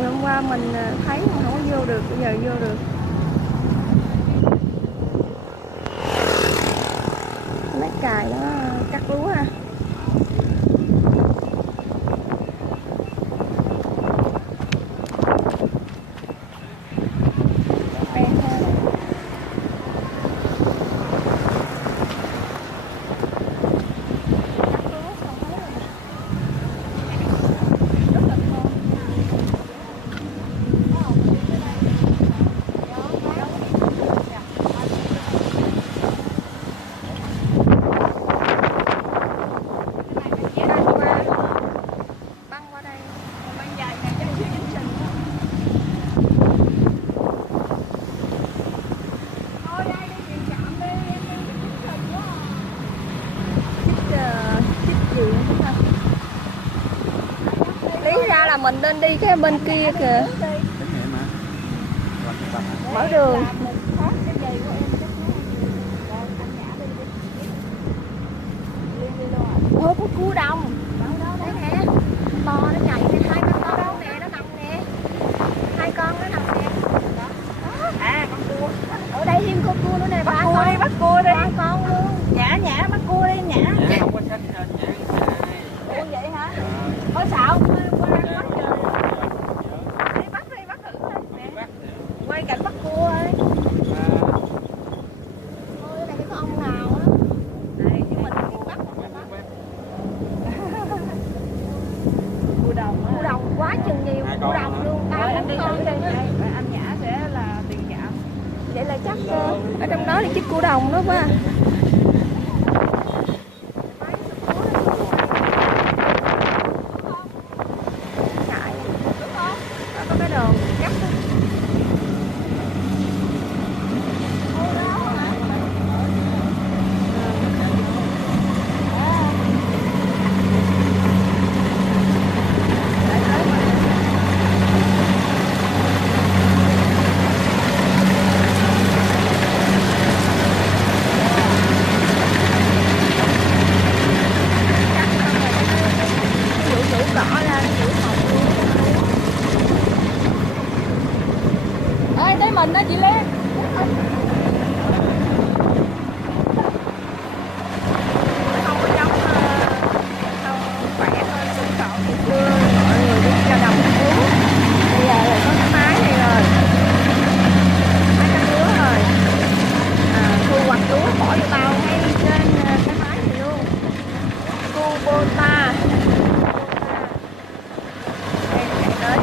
vì hôm qua mình thấy mà không có vô được, bây giờ vô được. Mấy cài nó cắt lúa ha. Là mình nên đi cái bên kia kìa, mở đường. Ủa có cua đồng đấy nè, to nó nhảy nè, hai con to đâu nè, nó nằm nè, hai con nó nằm nè. À con cua ở đây thêm con cua nữa nè, bắt cua đi, bắt cua đi, ba con luôn. Nhã nhã bắt cua đi nhã. Không có sách nhã. Ủa vậy hả? Có xạo quay cảnh bắt cua ơi. Ôi cái này có ông nào á. Đây chứ mình không bắt. Cua đồng á. Cua đồng quá chừng nhiều, cua đồng luôn. Ba bốn con đi. Anh Nhã sẽ là tiền giảm. Vậy là chắc ở trong đó là chiếc cua đồng đó quá. Có cái đồ cắt đó. Mình đó chị Lê. Không có giống khỏe hơn sủng cọ ngày xưa, mọi người đi cho đồng uống. Bây giờ là có cái máy này rồi, máy cắt lúa rồi, thu hoạch lúa bỏ vô tàu ngay trên cái máy này luôn. Kubota đây chạy tới.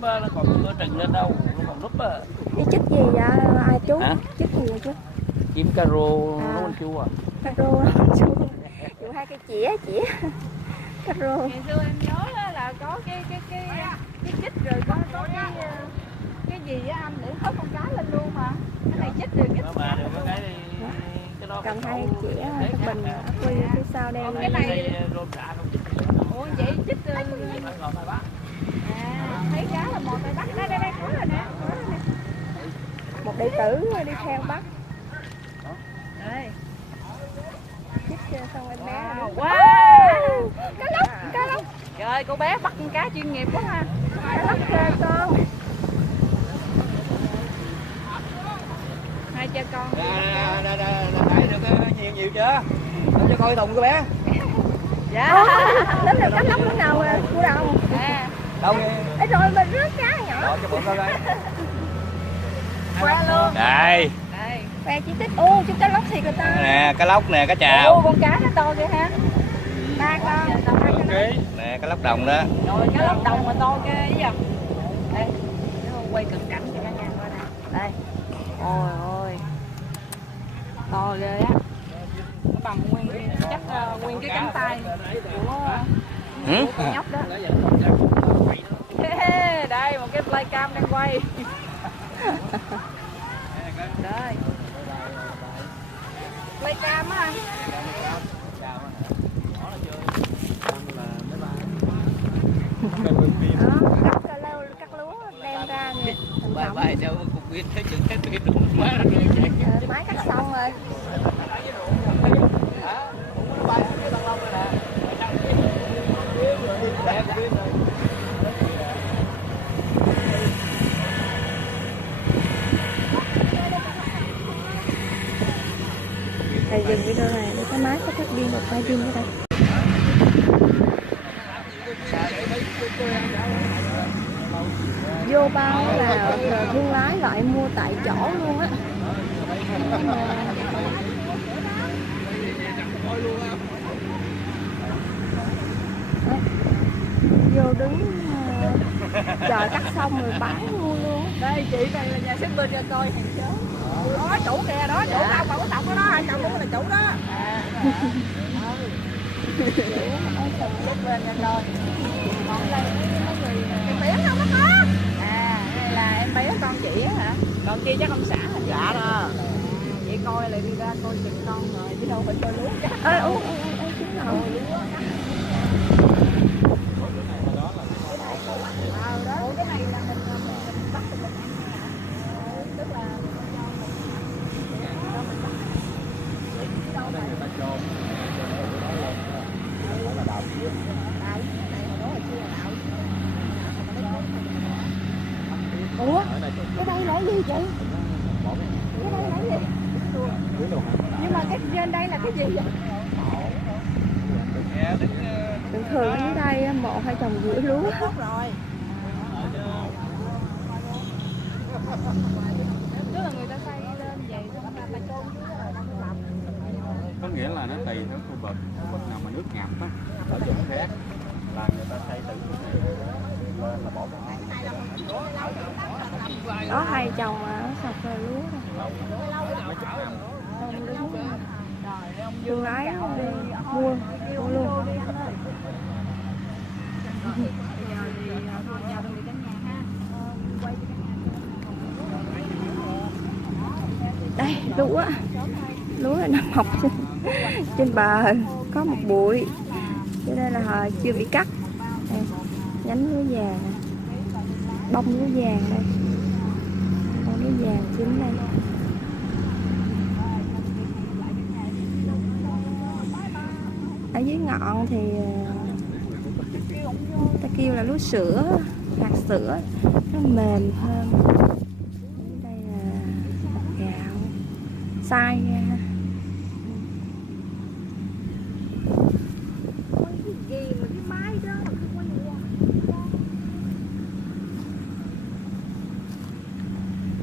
nó còn chưa trừng lên đâu, nó còn núp á. Cái chích gì vậy ai chú? Hả? Chích gì vậy chú? Chim caro nấu ăn chua. Caro chú. Chú hai cái chĩa. Caro. Ngày xưa em nhớ là có cái chích rồi có cái gì á anh để hớt con cá lên luôn mà. Cái này chích rồi chích. Mà được cái đó Cầm hai chĩa cái bình ắc quy phía sau đeo Cái này rôm rạ không chích. ủa vậy chích thấy cá là một tay bắt đây có rồi nè. một đệ tử đi theo bắt Đây. chích xong em bé Wow. Cá lóc. Trời ơi, cô bé bắt con cá chuyên nghiệp quá ha. cá lóc kê con. Hai cha con. Đẩy được nhiều chưa? Cho coi thùng cô bé. Dạ. Đến là cá lóc lúc nào của đâu? Đâu Ê rồi mình rớt cá nhỏ. cho bữa coi coi. Qua luôn. Đây. Đây. Khoe chi tiết. Ô chú cá lóc thiệt người ta. Nè, cá lóc nè, cá Ô, chào. con cá nó to kìa ha. 3 con. Nè, cá lóc đồng đó. Rồi cá lóc đồng mà to ghê vậy. Đây. Quay cận cảnh cho cả nhà coi nè. Đây. Ôi ôi. To ghê á. Nó bằng nguyên chắc nguyên cái cánh tay của con nhóc đó. Đây một cái flycam đang quay. Đây. Flycam á anh. Đó, cắt lúa đem ra nè. Bài đâu cục viên thấy chừng cái tuyệt đúng quá rồi chạy. Máy cắt xong rồi. Thầy dừng video này để cái máy có cắt pin một quay pin ở đây. Vô bao là thương lái lại mua tại chỗ luôn á. Vô đứng chờ cắt xong rồi bán luôn. Đây chị này là nhà ship bên cho tôi hàng chớn. Đó chủ kìa đó, chủ tao mà có tộc đó, hai chồng cũng là chủ đó. Ship bên cho tôi. Còn đây mấy người em bé không có. Đây là em bé con chị á hả? Còn kia chắc ông xã hả? Dạ đó. Vậy coi lại đi ra coi chừng con rồi chứ đâu phải coi lúa chắc. Chính rồi. Ủa cái này là mình bắt được mình ăn hả? Tức là Ủa? Cái đây là gì chị? Cái đây là gì? Nhưng mà cái trên đây là cái gì vậy? Thường thường ở đây một hai chồng rưỡi lúa. rồi. Tức là người ta xây lên vậy xong là bà chôn dưới rồi đang làm. Có nghĩa là nó tùy theo khu vực nào mà nước ngập á, ở vùng khác là người ta xây từ cái này lên là bỏ cái Có hai chồng mà nó sạch rồi lúa rồi. mấy chục năm. Thương lái mua luôn. Đây lúa nó mọc trên bờ có một bụi, cho nên là hồi chưa bị cắt. Đây, nhánh lúa vàng này, bông lúa vàng đây, bông lúa vàng chín đây. Ở dưới ngọn thì ta kêu là lúa sữa, hạt sữa nó mềm hơn. Đây là hạt gạo xay ra.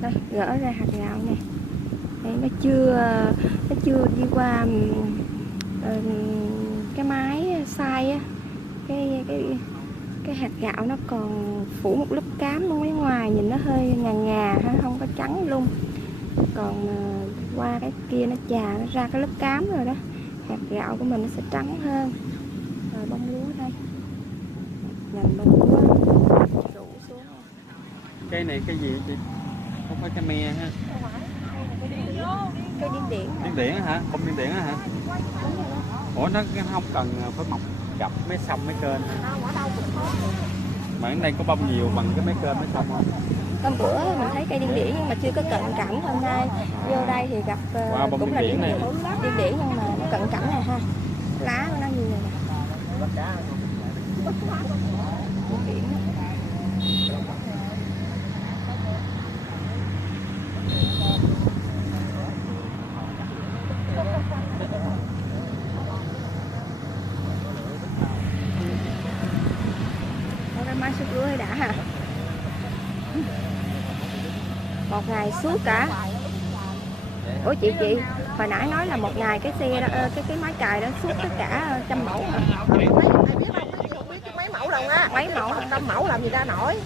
Đây gỡ ra hạt gạo này. Đây, nó chưa đi qua cái máy xay á, cái hạt gạo nó còn phủ một lớp cám ở phía ngoài, nhìn nó hơi ngà ngà ha, không có trắng luôn. Còn qua cái kia nó chà nó ra cái lớp cám rồi đó, hạt gạo của mình nó sẽ trắng hơn. Rồi bông lúa đây, nhành bông lúa rủ xuống. Cây này cây gì chị? Không phải cây me ha? Cây điên điển. Điên điển hả? Không điên điển hả? Ủa nó không cần phải mọc gặp mấy sông mấy kênh hả? Mà ở đây có bông nhiều bằng cái mấy kênh mấy sông không? Hôm bữa mình thấy cây điên điển nhưng mà chưa có cận cảnh. Hôm nay vô đây thì gặp bông cũng là điên điển này. điên điển nhưng mà nó cận cảnh này ha. Lá của nó như vậy nè. Điên điển. Mai sút lúa đã hả? Một ngày suốt cả. Ủa chị hồi nãy nói là một ngày cái xe đó, cái máy cày đó suốt tất cả 100 mẫu hả? Ai biết không? Không biết chứ mấy mẫu đâu á. Mấy mẫu? 100 mẫu làm gì ra nổi.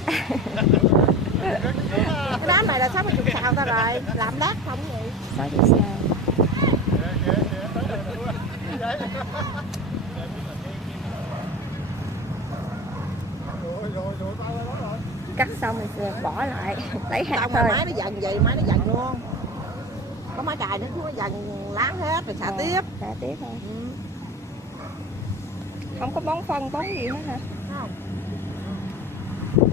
Cái đám này là 60 xào ta rồi, làm đát không vậy? 60 xào. Cắt xong rồi bỏ lại lấy hạt Xong thôi. rồi máy nó dần vậy, máy nó dần luôn. Có máy cài nó cứ dần láng hết rồi xả tiếp. Xả tiếp thôi. Không có bón phân bón gì hết hả? Không.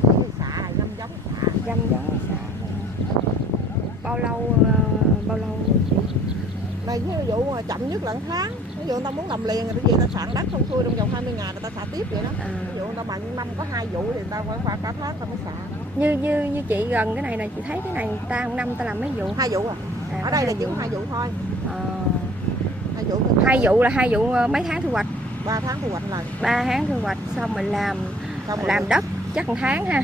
Chỉ xả ngâm giống xả. Găm giống xả. Bao lâu chị? Đây ví dụ mà chậm nhất là 1 tháng. Ví dụ người ta muốn làm liền người ta về ta soạn đất xong xuôi trong vòng 20 ngày người ta xả tiếp vậy đó. Ví dụ người ta bằng năm có 2 vụ thì người ta phải cả tháng ta mới xả. Như chị gần cái này nè, chị thấy cái này ta một năm ta làm mấy vụ? 2 vụ à? Ở đây là chỉ có 2 vụ thôi. 2 vụ. 2 vụ là 2 vụ mấy tháng thu hoạch? 3 tháng thu hoạch lần. 3 tháng thu hoạch xong mình làm đất chắc 1 tháng ha.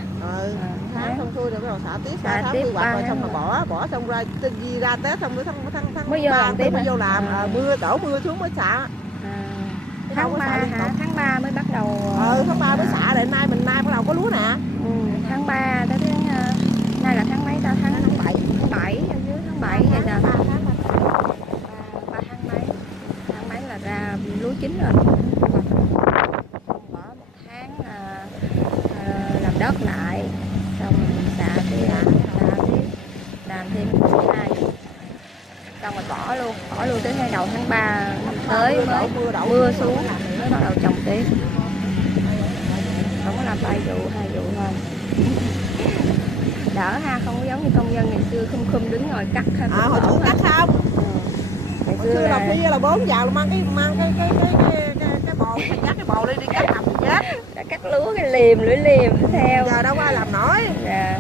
Tháng xong xuôi rồi bắt đầu xả tiếp, 3 tháng tiếp thu hoạch rồi xong rồi. rồi bỏ xong ra di ra Tết xong rồi tháng Mới vô làm tiếp mới vô làm. Mưa đổ mưa xuống mới xả. Tháng 3 hả? Tháng 3 mới bắt đầu. Tháng 3 mới xả, để nay bắt đầu có lúa nè. Tháng 3 tới nay là tháng mấy ta? Tháng 7 ở dưới tháng 7 vậy nè. 3 tháng mấy? Tháng mấy là ra lúa chín rồi. Bỏ 1 tháng làm đất lại, xong mình xả tiếp, làm thêm 2 xong rồi bỏ luôn tới ngay đầu tháng 3 tới mới mưa xuống mới bắt đầu trồng tiếp. Không có làm 3 vụ 2 vụ thôi. Đỡ ha, không có giống như công nhân ngày xưa khum đứng ngồi cắt ha. Hồi trước cắt không? Ngày Hồi xưa là phi là 4 giờ là mang cái bồ, dắt cái bồ đi cắt hầm chết. Đã cắt lúa cái lưỡi liềm theo. Giờ đâu có ai làm nổi. Dạ.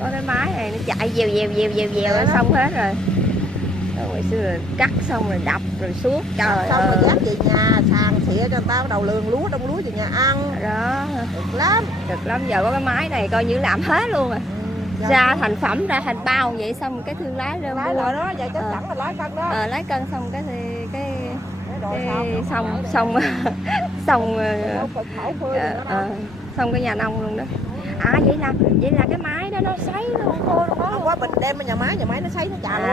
Có cái máy này nó chạy dèo rồi xong hết rồi. Hồi xưa là cắt xong rồi đập rồi suốt trời xong rồi dắt về nhà sàn xịa cho người ta bắt đầu lường lúa đông lúa về nhà ăn đó. Được lắm. Giờ có cái máy này coi như làm hết luôn rồi. Ra thành phẩm, ra thành bao vậy xong cái thương lái lên mua rồi đó, vậy chắc chắn là lái cân đó. Lái cân xong xong xong cái nhà nông luôn đó. Vậy là cái máy đó nó sấy luôn cô luôn đó. Không quá mình đem ở nhà máy nó sấy nó chà luôn.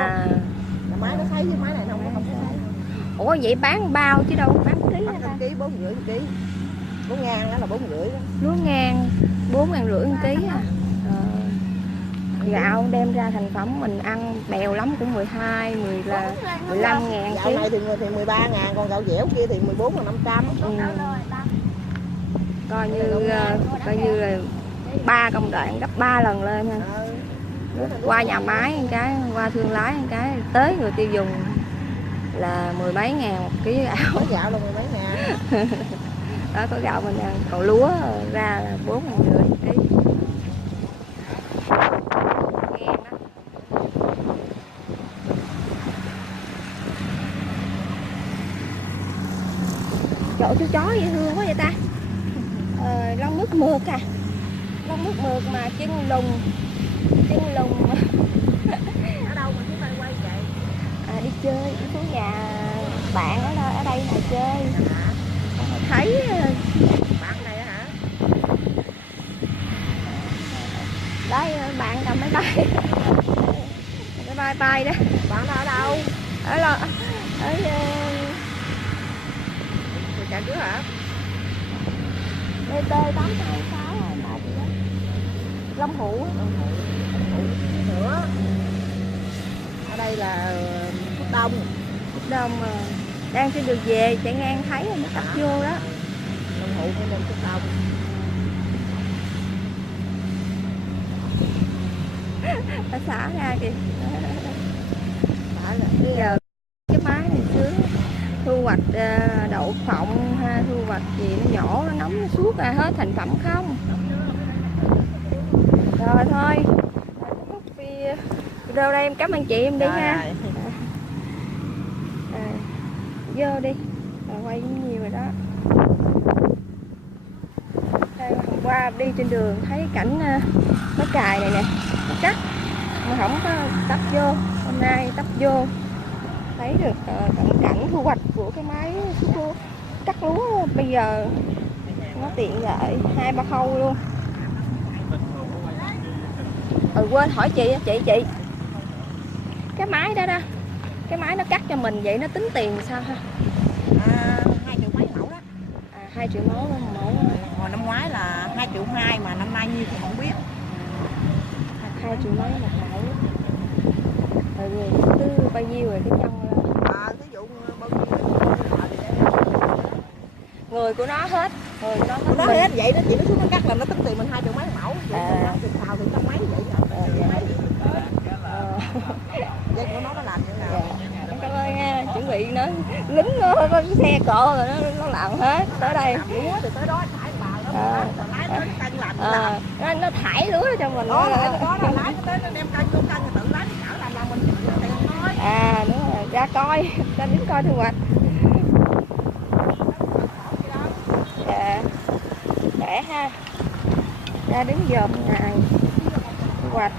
Nhà máy nó sấy với máy này không có sấy. Ủa vậy bán bao chứ đâu bán ký hả ta? Ký 4,5 ký. 4 ngàn đó là 4,5. Lúa ngang 4,5 ký à. Gạo đem ra thành phẩm mình ăn bèo lắm cũng 12, 15 ngàn ký. Gạo này thì 13 ngàn, còn gạo dẻo kia thì 14.500. Coi như là 3 công đoạn gấp 3 lần lên ha. Qua nhà máy một cái, qua thương lái một cái, tới người tiêu dùng là 10 mấy ngàn 1 ký gạo. Gạo là 10 mấy ngàn. Đó có gạo mình ăn, còn lúa ra là 4,5 ký. Chỗ chú chó dễ thương quá vậy ta. Lông mướt mượt à. Lông mướt mượt mà chân lùng. Ở đâu mà chúng ta quay vậy? Đi chơi, đi xuống nhà bạn ở đây là chơi. Thấy bạn này hả? bay. Cái bay đó. Bạn nó ở đâu? Ở là ở Người chạy trước hả? DT 826 mà gì đó. Long Hữu. Nữa. Ở đây là Phước Đông. Phước Đông mà đang trên đường về chạy ngang thấy rồi nó cắt vô đó. Long Hữu phải lên Phước Đông. Ở xã ra kìa. Bây giờ cái máy này sướng, thu hoạch đậu phộng ha, thu hoạch gì nó nhỏ nó nóng nó suốt ra hết thành phẩm không. Rồi thôi video đây em cảm ơn chị em đi ha. Vô đi quay cũng nhiều rồi đó. Đây, hôm qua đi trên đường thấy cảnh nó cài này nè, nó cắt mà không có tấp vô, hôm nay tấp vô thấy được cận cảnh thu hoạch của cái máy cắt lúa. Bây giờ nó tiện lợi 2-3 khâu luôn. Quên hỏi chị cái máy đó đó, cái máy nó cắt cho mình vậy nó tính tiền sao ha? 2 triệu mấy mẫu đó. 2 triệu mẫu. Hồi năm ngoái là 2,2 triệu mà năm nay nhiêu thì không biết. 2 triệu mấy một mẫu. Rồi cứ bao nhiêu rồi cái trong Ví dụ bao nhiêu người của nó hết, nó hết vậy đó, chị nó xuống nó cắt là nó tính tiền mình 2 triệu mấy mẫu. Tiền xào thì trăm mấy vậy vậy của nó làm như nào. Cảm ơn nha, chuẩn bị nó lính nó có cái xe cộ rồi nó làm hết tới đây. Làm lúa thì tới đó thải bào đó, lái tới cân làm nó thải lúa cho mình. Đó là lái tới nó đem cân vô cân rồi tự lái chở làm mình tiền thôi. Đúng rồi, ra coi, ra đứng coi thu hoạch. Dạ, để ha, ra đứng dòm ngày thu hoạch.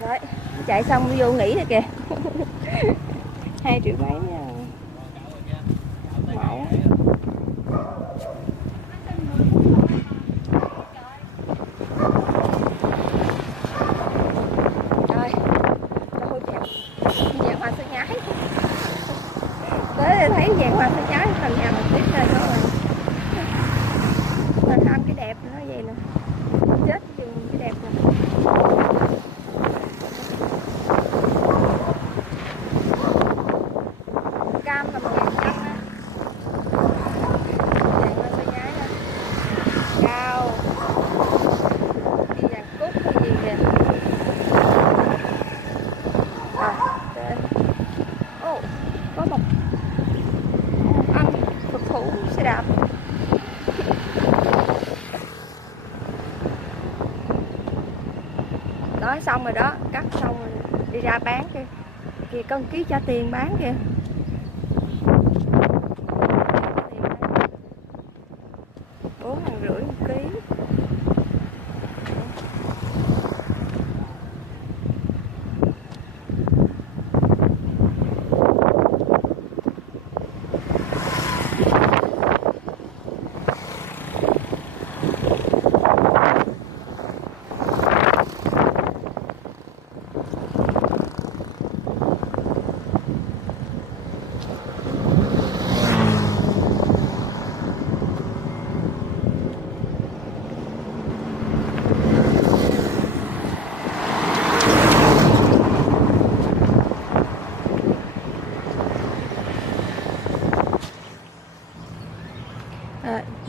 Đấy, chạy xong vô nghỉ rồi kìa. 2 triệu mấy mẫu. Rồi, đâu kìa, vàng hoa sứ nhái. Tới đây thấy vàng hoa sứ nhái phần nhà mình tiếp lên đó rồi. Mà tham cái đẹp nó vậy nè, chết chừng cái đẹp nè. Cam là 1.100 á. Vàng hoa sứ nhái nè, cao, đi vàng cúc hay gì kìa. Có một anh phục thủ xe đạp. Đó xong rồi đó, cắt xong rồi đi ra bán kìa. Kìa cân ký trả tiền bán kìa. 4,5 1 ký.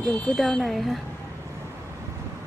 Dừng video này ha.